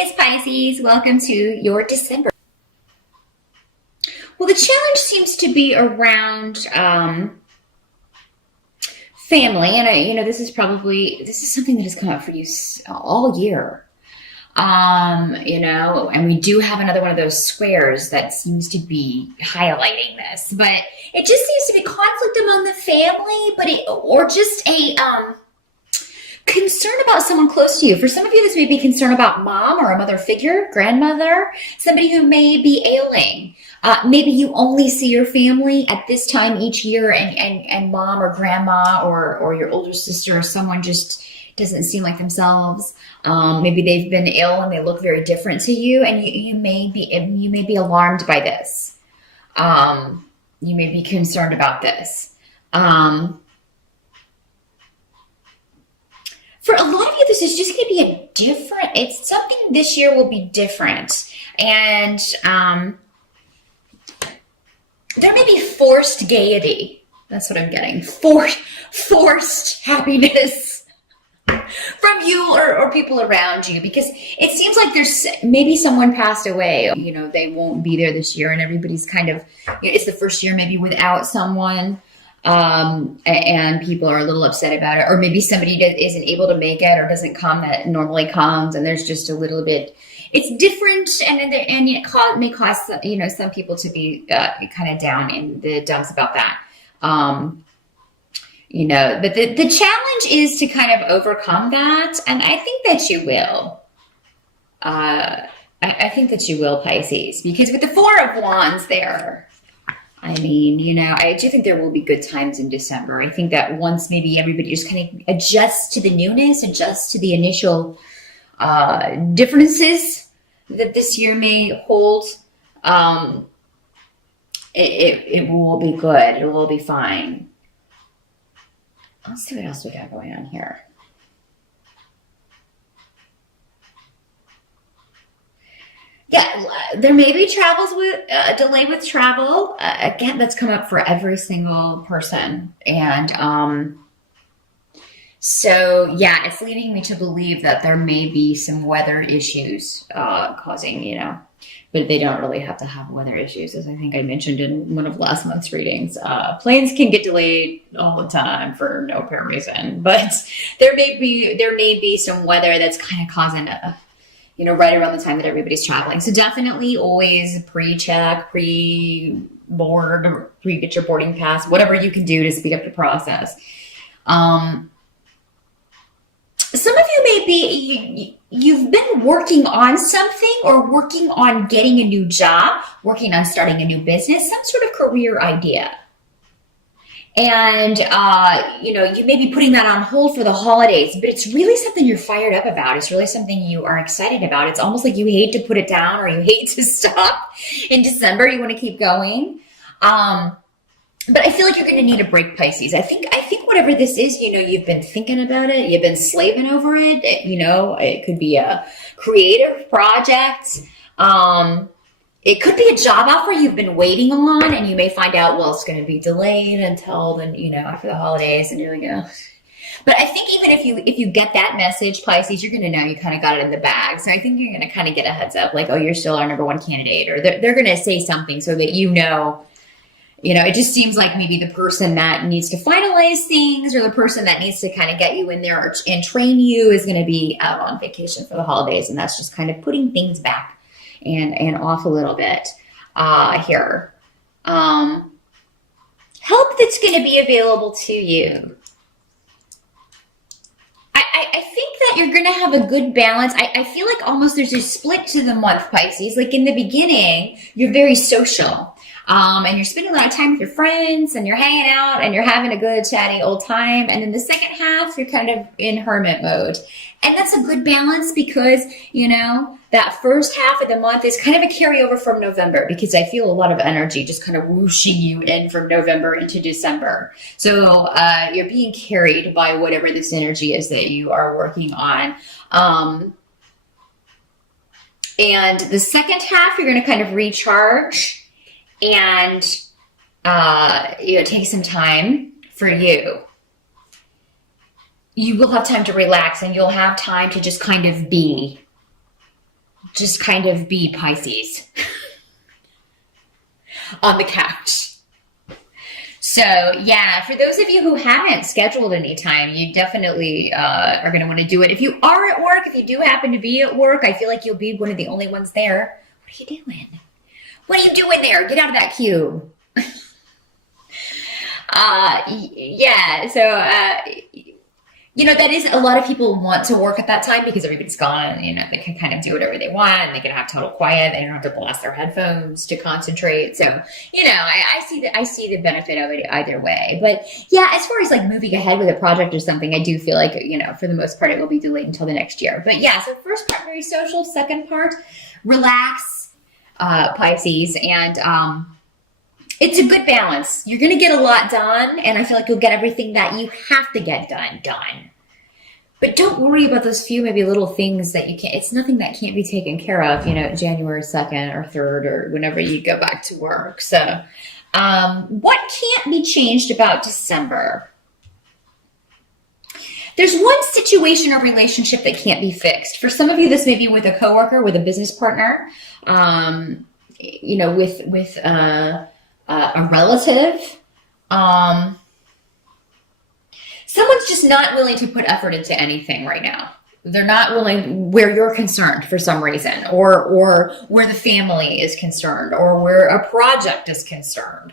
Surprise, Pisces! Welcome to your December. Well, the challenge seems to be around family, and this is something that has come up for you all year. And we do have another one of those squares that seems to be highlighting this, but it just seems to be conflict among the family, or just a concern about someone close to you. For some of you, this may be concern about mom or a mother figure, grandmother, somebody who may be ailing. Maybe you only see your family at this time each year, and mom or grandma or your older sister or someone just doesn't seem like themselves. Maybe they've been ill and they look very different to you, and you may be alarmed by this. You may be concerned about this. For a lot of you, this is just going to be it's something this year will be different. And there may be forced gaiety. That's what I'm getting. Forced happiness from you or people around you, because it seems like there's maybe someone passed away. They won't be there this year, and everybody's kind of, it's the first year maybe without someone. And people are a little upset about it, or maybe somebody isn't able to make it or doesn't come that normally comes, and there's just a little bit, it's different, and it may cause some people to be kind of down in the dumps about that. But the challenge is to kind of overcome that, and I think that you will. I think that you will, Pisces, because with the Four of Wands there, I do think there will be good times in December. I think that once maybe everybody just kind of adjusts to the newness, adjusts to the initial differences that this year may hold, it will be good. It will be fine. Let's see what else we got going on here. Yeah, there may be a delay with travel. Again, that's come up for every single person. And so, yeah, it's leading me to believe that there may be some weather issues causing, but they don't really have to have weather issues. As I think I mentioned in one of last month's readings, planes can get delayed all the time for no apparent reason. But there may be some weather that's kind of causing right around the time that everybody's traveling. So definitely always pre-check, pre-board, get your boarding pass, whatever you can do to speed up the process. Some of you you've been working on something, or working on getting a new job, working on starting a new business, some sort of career idea. And, you may be putting that on hold for the holidays, but it's really something you're fired up about. It's really something you are excited about. It's almost like you hate to put it down, or you hate to stop in December. You want to keep going. But I feel like you're going to need a break, Pisces. I think whatever this is, you've been thinking about it. You've been slaving over it. It could be a creative project. It could be a job offer you've been waiting on, and you may find out, well, it's going to be delayed until then, after the holidays, and you're like, oh. But I think even if you get that message, Pisces, you're going to know you kind of got it in the bag. So I think you're going to kind of get a heads up, like, oh, you're still our number one candidate, or they're going to say something so that it just seems like maybe the person that needs to finalize things, or the person that needs to kind of get you in there and train you, is going to be out on vacation for the holidays, and that's just kind of putting things back and off a little bit here. Help that's going to be available to you. I think that you're going to have a good balance. I feel like almost there's a split to the month, Pisces. Like in the beginning, you're very social. And you're spending a lot of time with your friends, and you're hanging out, and you're having a good chatty old time. And in the second half, you're kind of in hermit mode. And that's a good balance, because, that first half of the month is kind of a carryover from November, because I feel a lot of energy just kind of whooshing you in from November into December. So you're being carried by whatever this energy is that you are working on. And the second half, you're going to kind of recharge and take some time for you. You will have time to relax, and you'll have time to just kind of be. just kind of be Pisces on the couch. So yeah, for those of you who haven't scheduled any time, you definitely are going to want to do it. If you are at work, if you do happen to be at work, I feel like you'll be one of the only ones there. What are you doing? What are you doing there? Get out of that cube. Yeah, so that is, a lot of people want to work at that time because everybody's gone. They can kind of do whatever they want, and they can have total quiet. They don't have to blast their headphones to concentrate. So, I see the benefit of it either way. But yeah, as far as like moving ahead with a project or something, I do feel like, for the most part, it will be delayed until the next year. But yeah, so first part, very social. Second part, relax, Pisces. And, it's a good balance. You're going to get a lot done, and I feel like you'll get everything that you have to get done. But don't worry about those few maybe little things that you can't. It's nothing that can't be taken care of, January 2nd or 3rd or whenever you go back to work. So what can't be changed about December? There's one situation or relationship that can't be fixed. For some of you, this may be with a coworker, with a business partner, with a relative. Someone's just not willing to put effort into anything right now. They're not willing where you're concerned for some reason, or where the family is concerned, or where a project is concerned.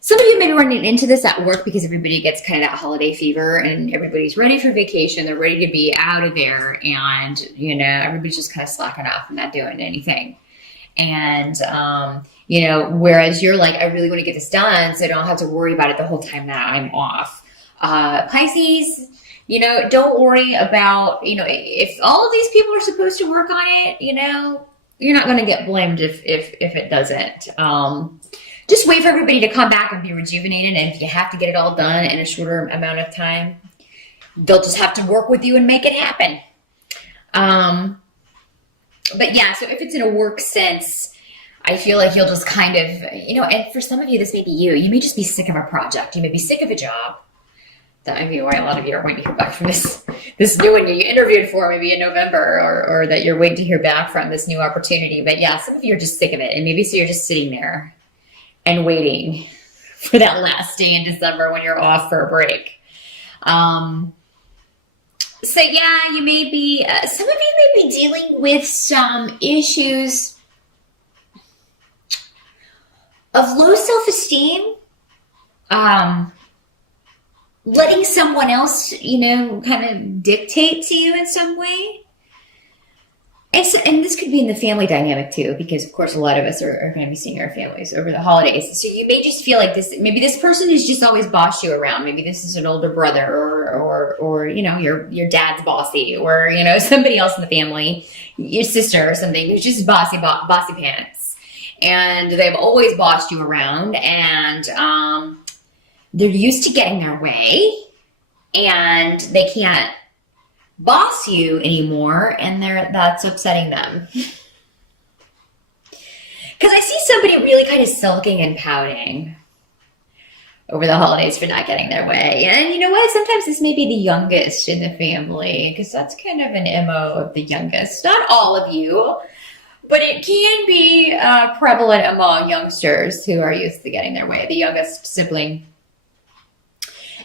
Some of you may be running into this at work because everybody gets kind of that holiday fever and everybody's ready for vacation. They're ready to be out of there, and everybody's just kind of slacking off and not doing anything. And whereas you're like, I really want to get this done so I don't have to worry about it the whole time that I'm off. Pisces, don't worry about, if all of these people are supposed to work on it, you're not going to get blamed if it doesn't. Just wait for everybody to come back and be rejuvenated. And if you have to get it all done in a shorter amount of time, they'll just have to work with you and make it happen. But yeah, so if it's in a work sense, I feel like you'll just kind of, and for some of you, this may be you. You may just be sick of a project. You may be sick of a job. That may be why a lot of you are waiting to hear back from this new one you interviewed for maybe in November, or that you're waiting to hear back from this new opportunity. But yeah, some of you are just sick of it. And maybe so you're just sitting there and waiting for that last day in December when you're off for a break. So yeah, you may be, some of you may be dealing with some issues of low self-esteem, letting someone else, kind of dictate to you in some way. And this could be in the family dynamic too, because of course a lot of us are going to be seeing our families over the holidays. So you may just feel like maybe this person has just always bossed you around. Maybe this is an older brother or your dad's bossy, or, somebody else in the family, your sister or something who's just bossy pants. And they've always bossed you around, and they're used to getting their way, and they can't boss you anymore, and that's upsetting them. Because I see somebody really kind of sulking and pouting over the holidays for not getting their way. And you know what? Sometimes this may be the youngest in the family, because that's kind of an MO of the youngest. Not all of you, but it can be prevalent among youngsters who are used to getting their way, the youngest sibling.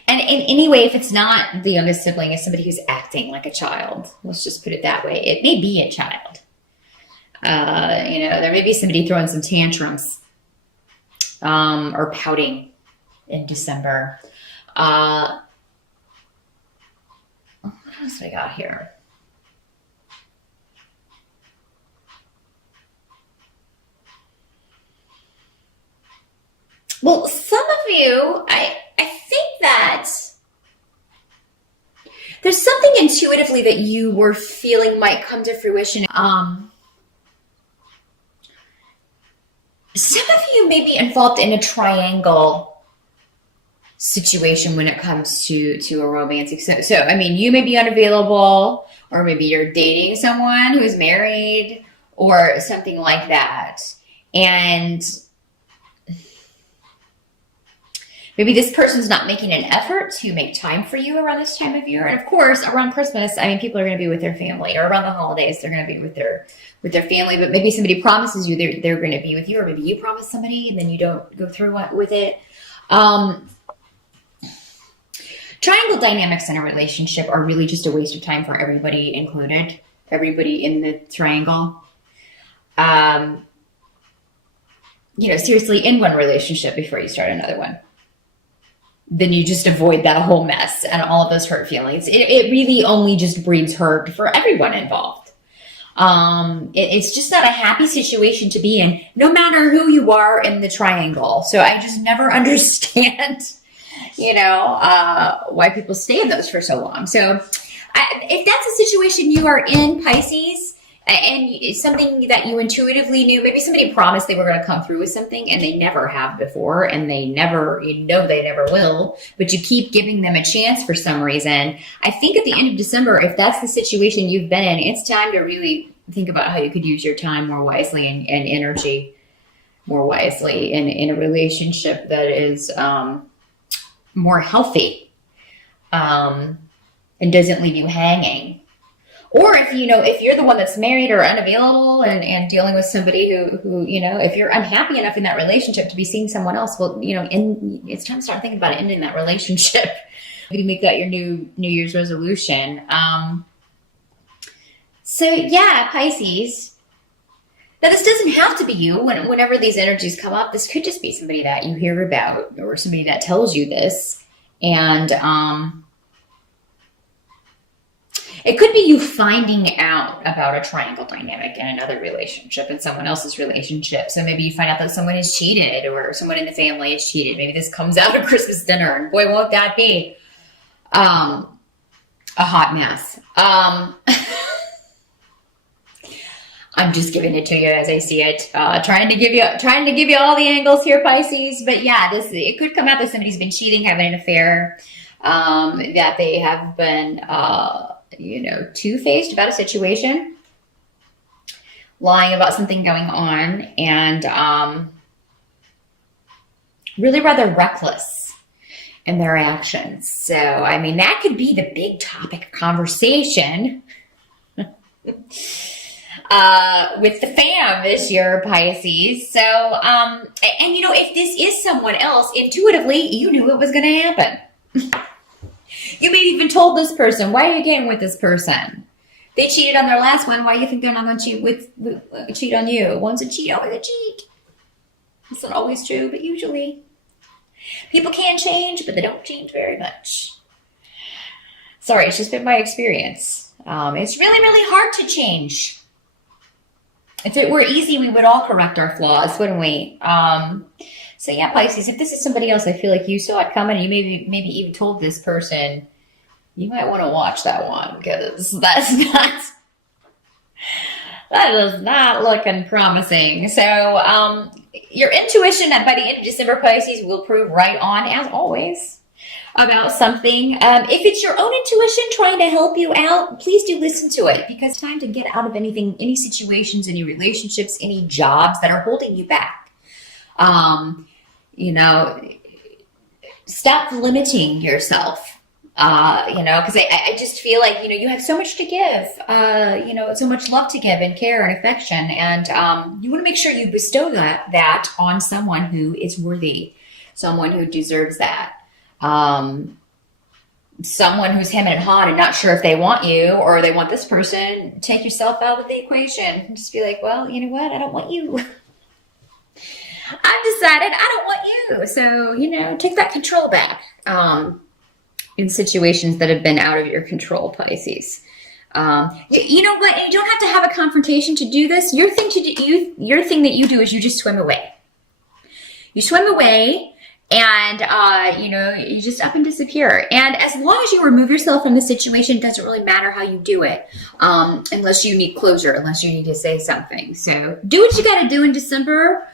And in any way, if it's not the youngest sibling, it's somebody who's acting like a child. Let's just put it that way. It may be a child. There may be somebody throwing some tantrums or pouting in December. What else do we got here? Well, some of you, I think that there's something intuitively that you were feeling might come to fruition. Some of you may be involved in a triangle situation when it comes to a romantic. So, I mean, you may be unavailable, or maybe you're dating someone who's married or something like that. And Maybe this person's not making an effort to make time for you around this time of year. And of course, around Christmas, I mean, people are going to be with their family, or around the holidays, they're going to be with their family. But maybe somebody promises you they're going to be with you, or maybe you promise somebody and then you don't go through with it. Triangle dynamics in a relationship are really just a waste of time for everybody included, everybody in the triangle. Seriously, end one relationship before you start another one. Then you just avoid that whole mess and all of those hurt feelings. It really only just breeds hurt for everyone involved. It's just not a happy situation to be in, no matter who you are in the triangle. So I just never understand, why people stay in those for so long. So if that's a situation you are in, Pisces, and it's something that you intuitively knew, maybe somebody promised they were going to come through with something and they never have before, and they never will, but you keep giving them a chance for some reason. I think at the end of December, if that's the situation you've been in, it's time to really think about how you could use your time more wisely and energy more wisely in a relationship that is more healthy and doesn't leave you hanging. Or if you're the one that's married or unavailable and dealing with somebody who if you're unhappy enough in that relationship to be seeing someone else, well, it's time to start thinking about ending that relationship. Maybe make that your New Year's resolution. So yeah, Pisces. Now this doesn't have to be you. Whenever these energies come up, this could just be somebody that you hear about or somebody that tells you this, and it could be you finding out about a triangle dynamic in another relationship, in someone else's relationship. So maybe you find out that someone has cheated, or someone in the family has cheated. Maybe this comes out at Christmas dinner, and boy, won't that be a hot mess. I'm just giving it to you as I see it. Trying to give you all the angles here, Pisces. But yeah, it could come out that somebody's been cheating, having an affair, that they have been two-faced about a situation, lying about something going on, and really rather reckless in their actions. So, I mean, that could be the big topic of conversation with the fam this year, Pisces. So, if this is someone else, intuitively, you knew it was going to happen. You may have even told this person, why are you getting with this person? They cheated on their last one. Why do you think they're not going to cheat on you? One's a cheat, always a cheat. It's not always true, but usually. People can change, but they don't change very much. Sorry, it's just been my experience. It's really, really hard to change. If it were easy, we would all correct our flaws, wouldn't we? So yeah, Pisces, if this is somebody else, I feel like you saw it coming, and you maybe even told this person, you might want to watch that one, because that is not looking promising. So your intuition by the end of December, Pisces, will prove right on, as always, about something. If it's your own intuition trying to help you out, please do listen to it, because it's time to get out of any situations, any relationships, any jobs that are holding you back. Stop limiting yourself, because I just feel like, you have so much to give, so much love to give and care and affection. And you want to make sure you bestow that on someone who is worthy, someone who deserves that. Someone who's hemming and hawing and not sure if they want you or they want this person, take yourself out of the equation. Just be like, well, you know what? I don't want you. I've decided I don't want you. So, take that control back in situations that have been out of your control, Pisces. You know what? You don't have to have a confrontation to do this. Your thing that you do is you just swim away. You swim away, and you just up and disappear. And as long as you remove yourself from the situation, it doesn't really matter how you do it, unless you need closure, unless you need to say something. So do what you got to do in December.